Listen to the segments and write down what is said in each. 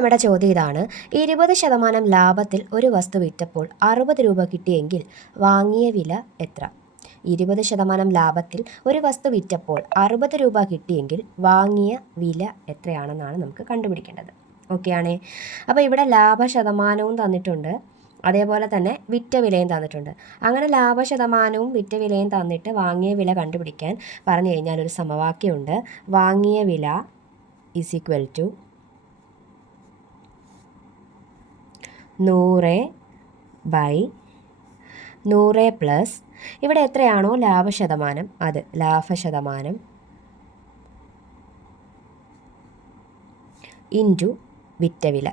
നമ്മുടെ ചോദ്യം ഇതാണ് ഇരുപത് ശതമാനം ലാഭത്തിൽ ഒരു വസ്തു വിറ്റപ്പോൾ അറുപത് രൂപ കിട്ടിയെങ്കിൽ വാങ്ങിയ വില എത്ര? ഇരുപത് ശതമാനം ലാഭത്തിൽ ഒരു വസ്തു വിറ്റപ്പോൾ അറുപത് രൂപ കിട്ടിയെങ്കിൽ വാങ്ങിയ വില എത്രയാണെന്നാണ് നമുക്ക് കണ്ടുപിടിക്കേണ്ടത്. ഓക്കെ ആണേ. അപ്പോൾ ഇവിടെ ലാഭ ശതമാനവും തന്നിട്ടുണ്ട്. അതേപോലെ തന്നെ വിറ്റ വിലയും തന്നിട്ടുണ്ട്. അങ്ങനെ ലാഭ ശതമാനവും വിറ്റ വിലയും തന്നിട്ട് വാങ്ങിയ വില കണ്ടുപിടിക്കാൻ പറഞ്ഞു കഴിഞ്ഞാൽ ഒരു സമവാക്യമുണ്ട്. വാങ്ങിയ വില ഈസ് ഈക്വൽ ടു നൂറ് ബൈ നൂറ് പ്ലസ്. ഇവിടെ എത്രയാണോ? ലാഭശതമാനം. അത് ലാഭശതമാനം. ഇന്റു വിറ്റ വില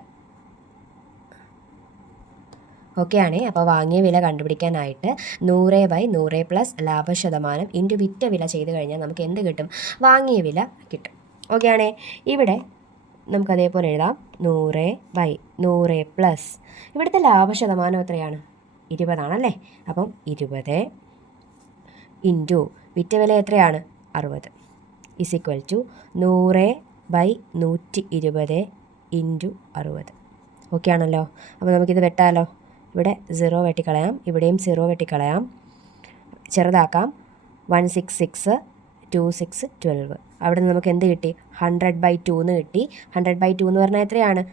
ഓക്കെ ആണേ. അപ്പോൾ വാങ്ങിയ വില കണ്ടുപിടിക്കാനായിട്ട് നൂറ് ബൈ നൂറ് പ്ലസ് ലാഭശതമാനം ഇന്റു വിറ്റ വില ചെയ്ത് കഴിഞ്ഞാൽ നമുക്ക് എന്ത് കിട്ടും? വാങ്ങിയ വില കിട്ടും. ഓക്കെ ആണേ. ഇവിടെ നമുക്ക് അതേപോലെ എഴുതാം നൂറ് ബൈ നൂറ് പ്ലസ് ഇവിടുത്തെ ലാഭശതമാനം എത്രയാണ്? ഇരുപതാണല്ലേ? അപ്പം ഇരുപത് ഇന്റു വിറ്റ വില എത്രയാണ്? അറുപത്. ഇസ് ഈക്വൽ ടു നൂറ് ബൈ നൂറ്റി ഇരുപത് ഇന്റു അറുപത്. ഓക്കെ ആണല്ലോ? അപ്പോൾ നമുക്കിത് വെട്ടാലോ? ഇവിടെ സീറോ വെട്ടിക്കളയാം. ഇവിടെയും സീറോ വെട്ടിക്കളയാം. ചെറുതാക്കാം. One six six two six twelve അവിടെ നിന്ന് നമുക്ക് എന്ത് കിട്ടി? ഹൺഡ്രഡ് ബൈ ടു എന്ന് കിട്ടി. ഹൺഡ്രഡ് ബൈ ടു എന്ന് പറഞ്ഞാൽ എത്രയാണ്?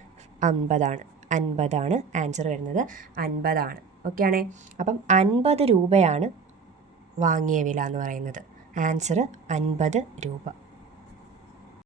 അൻപതാണ്. അൻപതാണ് ആൻസർ വരുന്നത്. അൻപതാണ്. ഓക്കെ ആണേ? അപ്പം അൻപത് രൂപയാണ് വാങ്ങിയ വില എന്ന് പറയുന്നത്. ആൻസർ അൻപത് രൂപ.